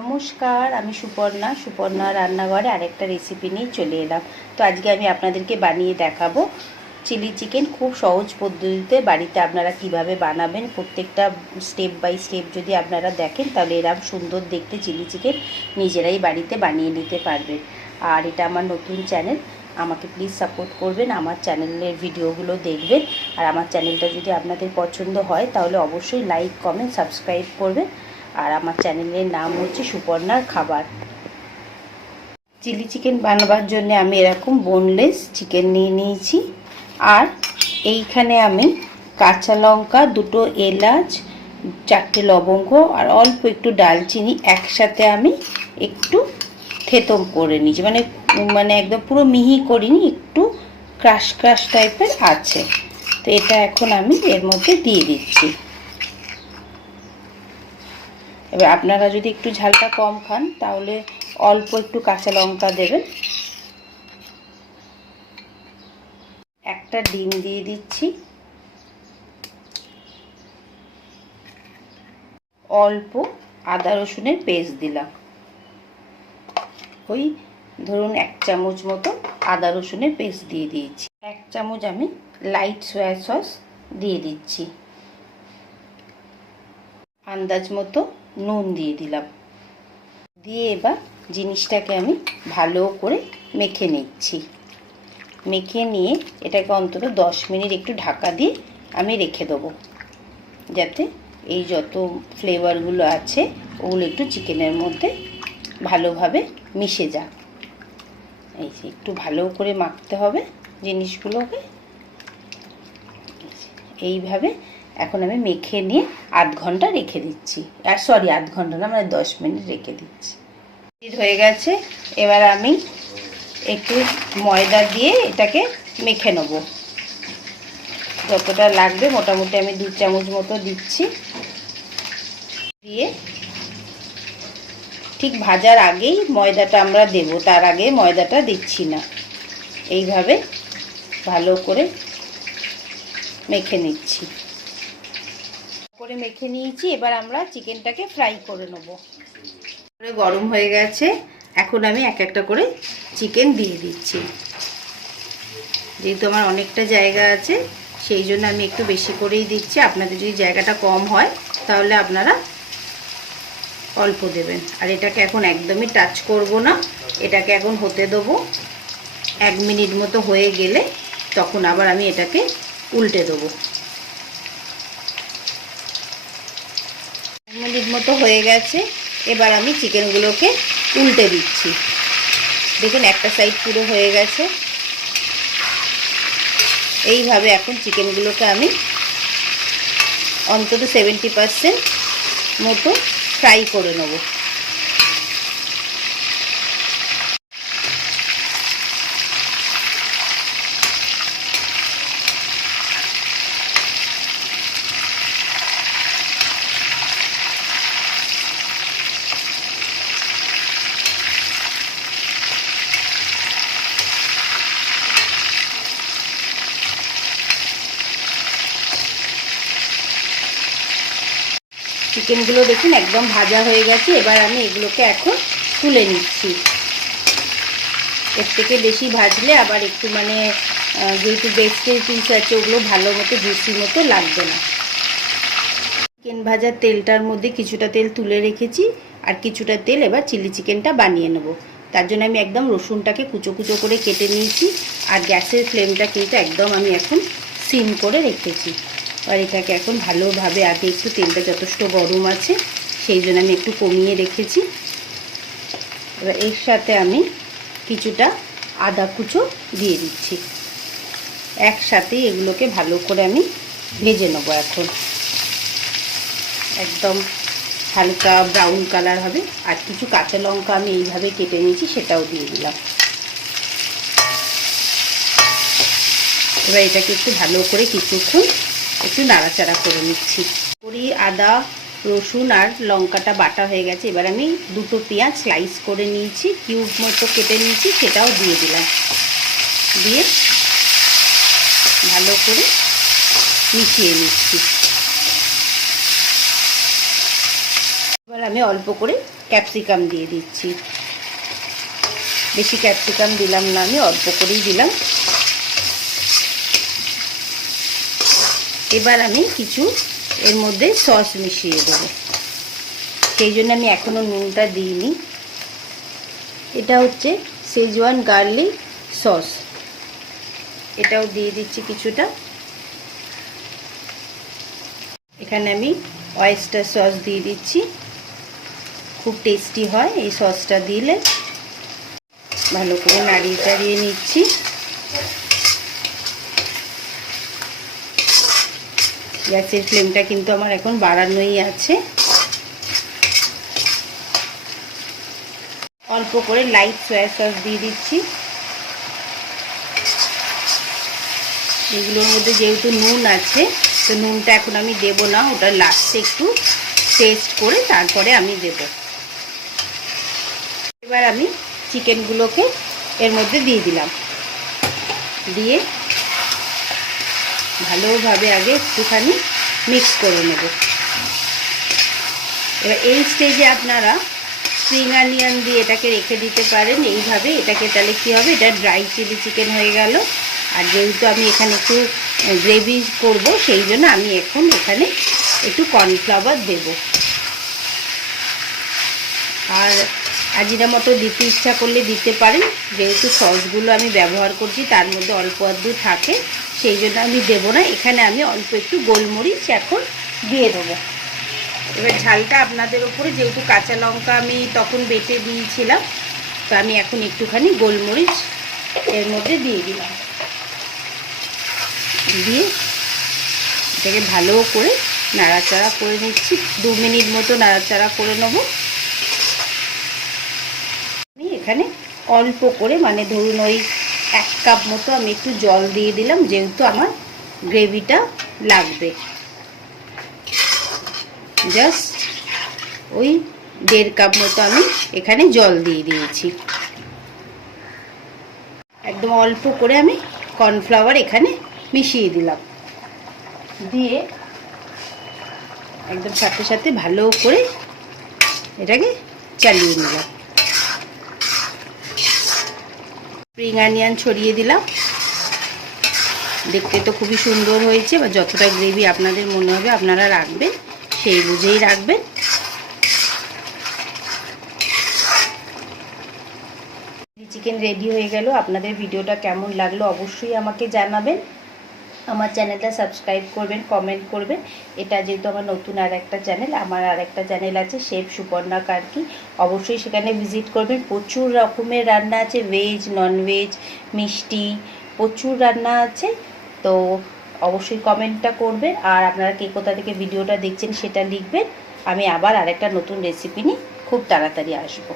নমস্কার, আমি সুপর্ণা রান্নাঘরে আরেকটা রেসিপি নিয়ে চলে এলাম। তো আজকে আমি আপনাদেরকে বানিয়ে দেখাবো চিলি চিকেন। খুব সহজ পদ্ধতিতে বাড়িতে আপনারা কিভাবে বানাবেন, প্রত্যেকটা স্টেপ বাই স্টেপ যদি আপনারা দেখেন তাহলে এরকম সুন্দর দেখতে চিলি চিকেন নিজেরাই বাড়িতে বানিয়ে নিতে পারবেন। আর এটা আমার নতুন চ্যানেল, আমাকে প্লিজ সাপোর্ট করবেন, আমার চ্যানেলের ভিডিওগুলো দেখবেন। আর আমার চ্যানেলটা যদি আপনাদের পছন্দ হয় তাহলে অবশ্যই লাইক, কমেন্ট, সাবস্ক্রাইব করবেন। আর আমার চ্যানেলের নাম হচ্ছে সুপর্ণার খাবার। চিলি চিকেন বানাবার জন্য আমি এরকম বোনলেস চিকেন নিয়ে নিয়েছি। আর এইখানে আমি কাঁচা লঙ্কা, দুটো এলাচ, 4টে লবঙ্গ আর অল্প একটু ডালচিনি একসাথে আমি একটু থেতম করে নিয়েছি। মানে একদম পুরো মিহি করিনি, একটু ক্রাশ ক্রাশ টাইপের আছে। তো এটা এখন আমি এর মধ্যে দিয়ে দিচ্ছি। এবার আপনারা যদি একটু ঝালটা কম খান তাহলে অল্প একটু কাঁচা লঙ্কা দেবেন। একটা ডিম দিয়ে দিচ্ছি, অল্প আদা রসুনের পেস্ট দিলাম, ওই ধরুন 1 চামচ মতো আদা রসুনের পেস্ট দিয়ে দিয়েছি। 1 চামচ আমি লাইট সয়া সস দিয়ে দিচ্ছি, আন্দাজ মতো নুন দিয়ে দিলাম। দিয়ে এবার জিনিসটাকে আমি ভালো করে মেখে নিচ্ছি। মেখে নিয়ে এটাকে অন্তত 10 মিনিট একটু ঢাকা দিয়ে আমি রেখে দেবো, যাতে এই যত ফ্লেভারগুলো আছে ওগুলো একটু চিকেনের মধ্যে ভালোভাবে মিশে যাক। এই যে একটু ভালো করে মাখতে হবে জিনিসগুলোকে। এইভাবে এখন আমি মেখে নিয়ে আধ ঘন্টা রেখে দিচ্ছি। আধ ঘন্টা না, মানে 10 মিনিট রেখে দিচ্ছি। হয়ে গেছে। এবার আমি একটু ময়দা দিয়ে এটাকে মেখে নেব। যতটা লাগবে মোটামুটি আমি 2 চামচ মতো দিচ্ছি। দিয়ে ঠিক ভাজার আগেই ময়দাটা আমরা দেব, তার আগে ময়দাটা দিচ্ছি না। এইভাবে ভালো করে মেখে নিচ্ছি। মেখে নিয়েছি। এবার আমরা চিকেনটাকে ফ্রাই করে নেব। গরম হয়ে গেছে, এখন আমি এক একটা করে চিকেন দিয়ে দিচ্ছি। যেহেতু আমার অনেকটা জায়গা আছে সেই জন্য আমি একটু বেশি করেই দিচ্ছি। আপনাদের যদি জায়গাটা কম হয় তাহলে আপনারা অল্প দেবেন। আর এটাকে এখন একদমই টাচ করব না, এটাকে এখন হতে দেবো। 1 মিনিট মতো হয়ে গেলে তখন আবার আমি এটাকে উল্টে দেবো। 1 মিনিট মতো হয়ে গেছে। এবার আমি চিকেনগুলোকে উল্টে দিচ্ছি। দেখুন একটা সাইড পুরো হয়ে গেছে। এইভাবে এখন চিকেনগুলোকে আমি অন্তত 70% মতো ফ্রাই করে নেব। চিকেনগুলো দেখুন একদম ভাজা হয়ে গেছে। এবার আমি এগুলোকে এখন তুলে নিচ্ছি। এর থেকে বেশি ভাজলে আবার একটু যেহেতু বেস্টের পিস আছে ওগুলো ভালো মতো জুসি মতো লাগবে না। চিকেন ভাজার তেলটার মধ্যে কিছুটা তেল তুলে রেখেছি, আর কিছুটা তেল এবার চিলি চিকেনটা বানিয়ে নেব। তার জন্য আমি একদম রসুনটাকে কুচো কুচো করে কেটে নিয়েছি। আর গ্যাসের ফ্লেমটা কিন্তু একদম আমি এখন সিম করে রেখেছি। আর এটাকে এখন ভালোভাবে আগে একটু তেলটা যথেষ্ট গরম আছে সেই জন্য আমি একটু কমিয়ে রেখেছি। এবার এর সাথে আমি কিছুটা আদা কুচো দিয়ে দিচ্ছি। একসাথে এগুলোকে ভালো করে আমি ভেজে নেব। এখন একদম হালকা ব্রাউন কালার হবে। আর কিছু কাঁচা লঙ্কা আমি এইভাবে কেটে নিয়েছি, সেটাও দিয়ে দিলাম। এবার এটাকে একটু ভালো করে কিছুক্ষণ একটু নাড়াচাড়া করে নিচ্ছি। আদা, রসুন আর লঙ্কাটা বাটা হয়ে গেছে। এবার আমি 2টো পেঁয়াজ স্লাইস করে নিয়েছি, কিউব মতো কেটে নিয়েছি, সেটাও দিয়ে দিলাম। দিয়ে ভালো করে মিশিয়ে নিচ্ছি। এবার আমি অল্প করে ক্যাপসিকাম দিয়ে দিচ্ছি। বেশি ক্যাপসিকাম দিলাম না, আমি অল্প করেই দিলাম। এবার আমি কিছু এর মধ্যে সস মিশিয়ে দেবো, সেই জন্য আমি এখনও নুনটা দিইনি। এটা হচ্ছে শেজওয়ান গার্লিক সস, এটাও দিয়ে দিচ্ছি কিছুটা। এখানে আমি অয়েস্টার সস দিয়ে দিচ্ছি, খুব টেস্টি হয় এই সসটা দিলে। ভালো করে নাড়িয়ে চাড়িয়ে নিচ্ছি। গ্যাসের ফ্লেমটা কিন্তু আমার এখন বাড়ানোই আছে। অল্প করে লাইট সয়া সস দিয়ে দিচ্ছি। এগুলোর মধ্যে যেহেতু নুন আছে, তো নুনটা এখন আমি দেব না, ওটা লাস্টে একটু টেস্ট করে তারপরে আমি দেব। এবার আমি চিকেনগুলোকে এর মধ্যে দিয়ে দিলাম, দিয়ে ভালোভাবে আগে একটুখানি মিক্স করে নেব। এবার এই স্টেজে আপনারা স্প্রিং অনিয়ন দিয়ে এটাকে রেখে দিতে পারেন এইভাবে। এটাকে তাহলে কী হবে, এটা ড্রাই চিলি চিকেন হয়ে গেল। আর যেহেতু আমি এখানে একটু গ্রেভি করব, সেই জন্য আমি এখন এখানে একটু কর্নফ্লাওয়ার দেব। আর আজিনামোটো দিতে ইচ্ছা করলে দিতে পারেন, যেহেতু সসগুলো আমি ব্যবহার করছি তার মধ্যে অল্প আধটু থাকে, সেই জন্য আমি দেবো না। এখানে আমি অল্প একটু গোলমরিচ এখন দিয়ে দেবো। এবার ঝালটা আপনাদের ওপরে, যেহেতু কাঁচা লঙ্কা আমি তখন বেটে দিয়েছিলাম, তো আমি এখন একটুখানি গোলমরিচ এর মধ্যে দিয়ে দিলাম। দিয়ে এটাকে ভালো করে নাড়াচাড়া করে নিচ্ছি, 2 মিনিট মতো নাড়াচাড়া করে নেব। আমি এখানে অল্প করে, মানে ধরুন ওই 1 কাপ মতো আমি একটু জল দিয়ে দিলাম, যেহেতু আমার গ্রেভিটা লাগবে। জাস্ট ওই 1.5 কাপ মতো আমি এখানে জল দিয়ে দিয়েছি। একদম অল্প করে আমি কর্নফ্লাওয়ার এখানে মিশিয়ে দিলাম, দিয়ে একদম সাথে সাথে ভালো করে এটাকে চালিয়ে নিলাম। স্প্রিং অনিয়ন ছড়িয়ে দিলাম। দেখতে তো খুবই সুন্দর হয়েছে, বা যতটা গ্রেভি আপনাদের মনে হবে আপনারা রাখবেন, সেই বুঝেই রাখবেন। চিকেন রেডি হয়ে গেল। আপনাদের ভিডিওটা কেমন লাগলো অবশ্যই আমাকে জানাবেন। আমার চ্যানেলটা সাবস্ক্রাইব করবেন, কমেন্ট করবেন। এটা যেহেতু আমার নতুন আর একটা চ্যানেল, আমার আর একটা চ্যানেল আছে শেফ সুপর্ণা কার্কি, অবশ্যই সেখানে ভিজিট করবেন। প্রচুর রকমের রান্না আছে, ভেজ, ননভেজ, মিষ্টি, প্রচুর রান্না আছে। তো অবশ্যই কমেন্টটা করবেন, আর আপনারা কে কোথা থেকে ভিডিওটা দেখছেন সেটা লিখবেন। আমি আবার আরেকটা নতুন রেসিপি নিয়ে খুব তাড়াতাড়ি আসবো।